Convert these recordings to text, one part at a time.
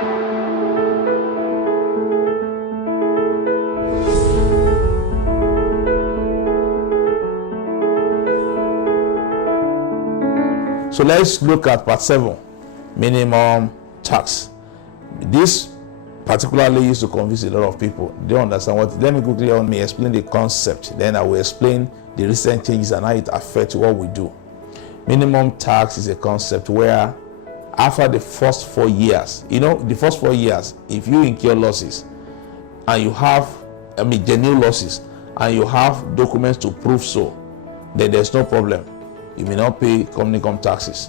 So let's look at part 7, minimum tax. This particularly used to confuse a lot of people. They don't understand what. Let me quickly let me explain the concept. Then I will explain the recent changes and how it affects what we do. Minimum tax is a concept where after the first 4 years, the first 4 years, if you incur losses and you have, genuine losses, and you have documents to prove so, then there's no problem. You may not pay company income taxes.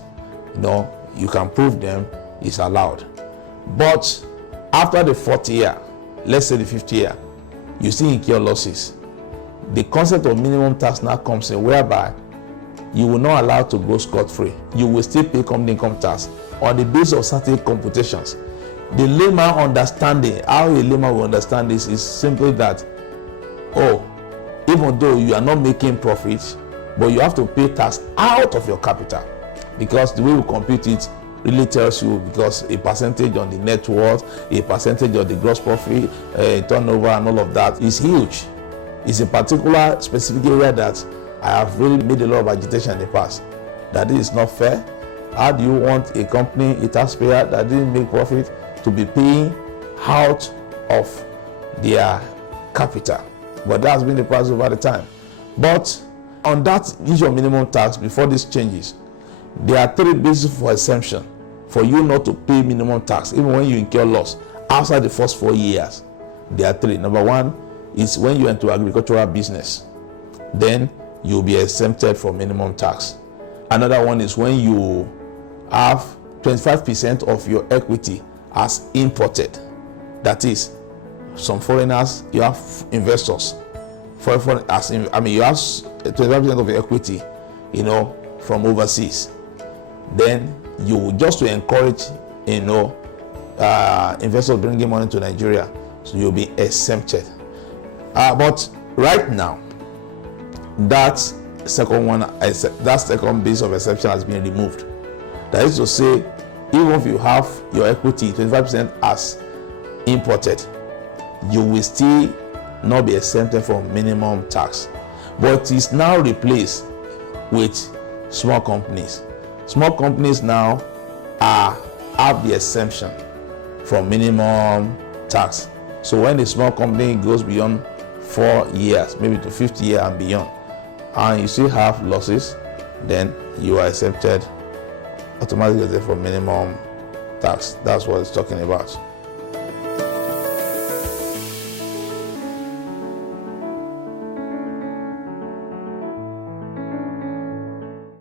You can prove them, it's allowed. But after the 4th year, let's say the 5th year, you still incur losses. The concept of minimum tax now comes in, whereby you will not allow to go scot-free. You will still pay company income tax on the basis of certain computations. The layman understanding, how a layman will understand this, is simply that, even though you are not making profit, but you have to pay tax out of your capital, because the way we compute it really tells you, because a percentage on the net worth, a percentage of the gross profit, turnover, and all of that is huge. It's a particular specific area that I have really made a lot of agitation in the past, that this is not fair. How do you want a company, a taxpayer that didn't make profit, to be paying out of their capital? But that has been the price over the time. But on that issue of minimum tax, before these changes, there are 3 bases for exemption for you not to pay minimum tax, even when you incur loss outside the first 4 years. There are 3. Number 1 is when you enter agricultural business, then you'll be exempted from minimum tax. Another one is when you have 25% of your equity as imported. That is, some foreigners, you have investors. You have 25% of your equity, from overseas. Then you, just to encourage, investors bringing money to Nigeria, so you'll be exempted. But right now, that second base of exception has been removed. That is to say, even if you have your equity 25% as imported, you will still not be exempted from minimum tax. But it is now replaced with small companies. Small companies now have the exemption from minimum tax. So when the small company goes beyond 4 years, maybe to 5th year and beyond, and you still have losses, then you are exempted automatically from minimum tax. That's what it's talking about.